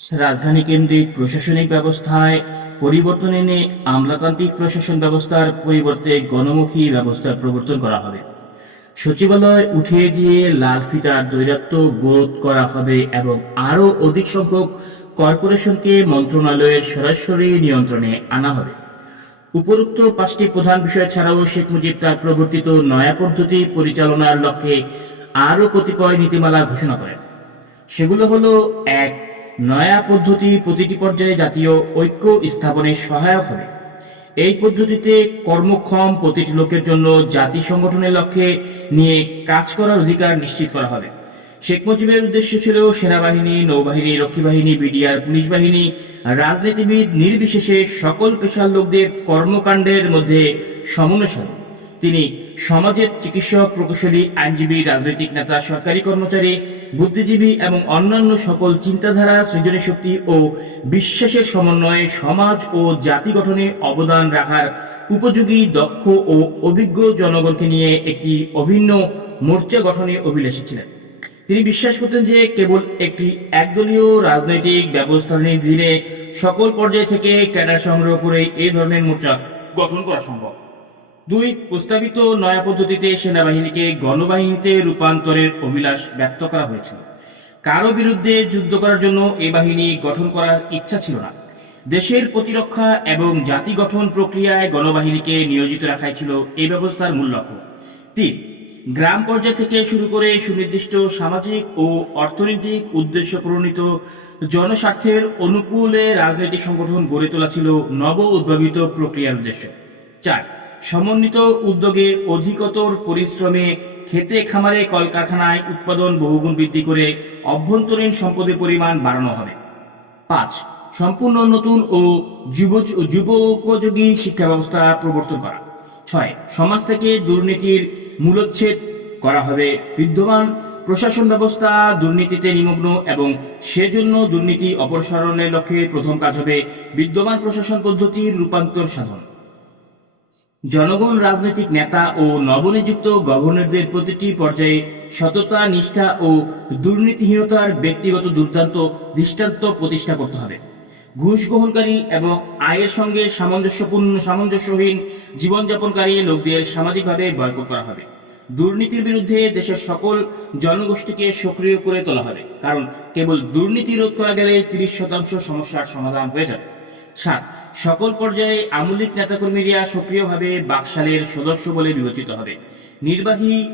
রাজধানী কেন্দ্রিক প্রশাসনিক ব্যবস্থায় পরিবর্তন এনে আমলাতান্ত্রিক প্রশাসন ব্যবস্থার পরিবর্তে গণমুখী ব্যবস্থার প্রবর্তন করা হবে। সচিবালয় উঠিয়ে দিয়ে লাল ফিতার দৈরাত্ম বোধ করা হবে এবং আরও অধিক সংখ্যক কর্পোরেশনকে মন্ত্রণালয়ের সরাসরি নিয়ন্ত্রণে আনা হবে। উপরোক্ত পাঁচটি প্রধান বিষয় ছাড়াও শেখ মুজিব তার প্রবর্তিত নয়া পদ্ধতি পরিচালনার লক্ষ্যে আরও কতিপয় নীতিমালা ঘোষণা করেন। সেগুলো হলো, এক নয়া পদ্ধতি প্রতিটি পর্যায়ে জাতীয় ঐক্য স্থাপনে সহায়ক হবে। এই পদ্ধতিতে কর্মক্ষম প্রতিটি লোকের জন্য জাতি সংগঠনের লক্ষ্যে নিয়ে কাজ করার অধিকার নিশ্চিত করা হবে। শেখ মুজিবের উদ্দেশ্য ছিল সেনাবাহিনী, নৌবাহিনী রক্ষী বাহিনী বিডিআর পুলিশ বাহিনী রাজনীতিবিদ, নির্বিশেষে সকল পেশার লোকদের কর্মকাণ্ডের মধ্যে সমন্বয় সাধন তিনি সমাজের চিকিৎসক, প্রকৌশলী, আইনজীবী, রাজনৈতিক নেতা, সরকারি কর্মচারী, বুদ্ধিজীবী এবং অন্যান্য সকল চিন্তাধারা সৃজনী শক্তি ও বিশ্বাসের সমন্বয়ে সমাজ ও জাতি গঠনে অবদান রাখার উপযোগী, দক্ষ ও অভিজ্ঞ জনগণকে নিয়ে একটি অভিন্ন মোর্চা গঠনে অভিলাষী ছিলেন। তিনি বিশ্বাস করতেন যে কেবল একটি একদলীয় রাজনৈতিক ব্যবস্থার দিনে সকল পর্যায় থেকে ক্যাডার সংগ্রহ করে এই ধরনের মোর্চা গঠন করা সম্ভব। দুই, প্রস্তাবিত নয়া পদ্ধতিতে সেনাবাহিনীকে গণবাহিনীতে রূপান্তরের অভিলাষ ব্যক্ত করা হয়েছিল। কারও বিরুদ্ধে যুদ্ধ করার জন্য এই বাহিনী গঠন করার ইচ্ছা ছিল না। দেশের প্রতিরক্ষা এবং জাতি গঠন প্রক্রিয়ায় গণবাহিনীকে নিয়োজিত রাখাই ছিল এই ব্যবস্থার মূল লক্ষ্য। তিন, গ্রাম পর্যায় থেকে শুরু করে সুনির্দিষ্ট সামাজিক ও অর্থনৈতিক উদ্দেশ্য প্রণীত জনস্বার্থের অনুকূলে রাজনৈতিক সংগঠন গড়ে তোলা ছিল নব উদ্ভাবিত প্রক্রিয়ার উদ্দেশ্য। চার সমন্বিত উদ্যোগে অধিকতর পরিশ্রমে খেতে খামারে কলকারখানায় উৎপাদন বহুগুণ বৃদ্ধি করে অভ্যন্তরীণ সম্পদের পরিমাণ বাড়ানো হবে। পাঁচ, সম্পূর্ণ নতুন ও যুব যুবোপযোগী শিক্ষা ব্যবস্থা প্রবর্তন করা। ছয়, সমাজ থেকে দুর্নীতির মূলোচ্ছেদ করা হবে। বিদ্যমান প্রশাসন ব্যবস্থা দুর্নীতিতে নিমগ্ন এবং সেজন্য দুর্নীতি অপসারণের লক্ষ্যে প্রথম কাজ হবে বিদ্যমান প্রশাসন পদ্ধতির রূপান্তর সাধন। জনগণ, রাজনৈতিক নেতা ও নবনিযুক্ত গভর্নরদের প্রতিটি পর্যায়ে সততা, নিষ্ঠা ও দুর্নীতিহীনতার ব্যক্তিগত দুর্দান্ত দৃষ্টান্ত প্রতিষ্ঠা করতে হবে। ঘুষ গ্রহণকারী এবং আয়ের সঙ্গে সামঞ্জস্যপূর্ণ, সামঞ্জস্যহীন জীবনযাপনকারী লোকদের সামাজিকভাবে বয়কট করা হবে। দুর্নীতির বিরুদ্ধে দেশের সকল জনগোষ্ঠীকে সক্রিয় করে তোলা হবে। কারণ কেবল দুর্নীতি রোধ করা গেলে তিরিশ শতাংশ সমস্যার সমাধান হয়ে যাবে। সাত। সকল পর্যায়ে আমূলিক নেতাকর্মীরা সক্রিয়ভাবে বাকশালের সদস্য বলে বিবেচিত হবে। নির্বাহী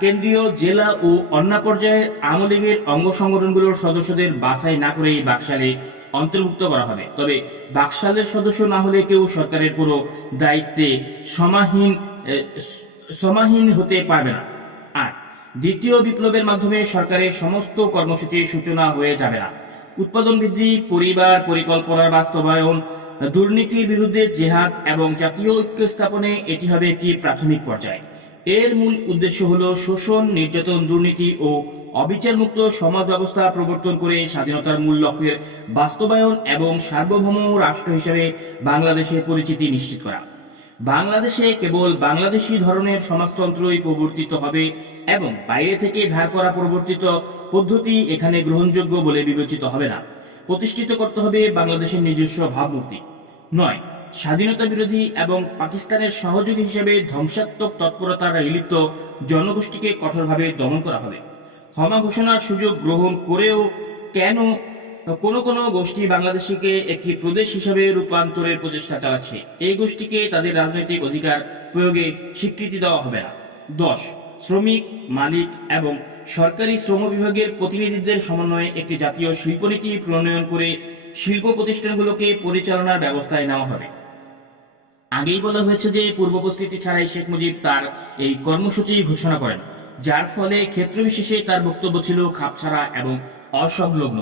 কেন্দ্রীয় জেলা ও অন্য পর্যায়ে আওয়ামী লীগের অঙ্গ সংগঠনগুলোর সদস্যদের বাছাই না করেই বাকশালে অন্তর্ভুক্ত করা হবে। তবে বাকশালের সদস্য না হলে কেউ সরকারের পুরো দায়িত্বে সমাহীন সমাহীন হতে পারবে না। আর দ্বিতীয় বিপ্লবের মাধ্যমে সরকারের সমস্ত কর্মসূচির সূচনা হয়ে যাবে না। উৎপাদন বৃদ্ধি, পরিবার পরিকল্পনার বাস্তবায়ন, দুর্নীতির বিরুদ্ধে জেহাদ এবং জাতীয় ঐক্য স্থাপনে এটি হবে একটি প্রাথমিক পর্যায়। এর মূল উদ্দেশ্য হল শোষণ, নির্যাতন, দুর্নীতি ও অবিচারমুক্ত সমাজ ব্যবস্থা প্রবর্তন করে স্বাধীনতার মূল লক্ষ্যের বাস্তবায়ন এবং সার্বভৌম রাষ্ট্র হিসেবে বাংলাদেশের পরিচিতি নিশ্চিত করা। বাংলাদেশে কেবল বাংলাদেশি ধরনের সমাজতন্ত্রই প্রবর্তিত হবে এবং বাইরে থেকে ধার করা প্রবর্তিত পদ্ধতি এখানে গ্রহণযোগ্য বলে বিবেচিত হবে না। প্রতিষ্ঠিত করতে হবে বাংলাদেশের নিজস্ব ভাবমূর্তি। নয়, স্বাধীনতা বিরোধী এবং পাকিস্তানের সহযোগী হিসেবে ধ্বংসাত্মক তৎপরতার লিপ্ত জনগোষ্ঠীকে কঠোরভাবে দমন করা হবে। ক্ষমা ঘোষণার সুযোগ গ্রহণ করেও কেন কোন কোন গোষ্ঠী বাংলাদেশকে একটি প্রদেশ হিসেবে রূপান্তরের প্রচেষ্টা চালাচ্ছে। এই গোষ্ঠীকে তাদের রাজনৈতিক অধিকার প্রয়োগে স্বীকৃতি দেওয়া হবে না। দশ, শ্রমিক, মালিক এবং সরকারি শ্রম বিভাগের প্রতিনিধিদের সমন্বয়ে একটি জাতীয় শিল্পনীতি প্রণয়ন করে শিল্প প্রতিষ্ঠানগুলোকে পরিচালনার ব্যবস্থায় নেওয়া হবে। আগেই বলা হয়েছে যে পূর্ব উপস্থিতি ছাড়াই শেখ মুজিব তার এই কর্মসূচি ঘোষণা করেন, যার ফলে ক্ষেত্রবিশেষে তার বক্তব্য ছিল খাপছাড়া এবং অসংলগ্ন।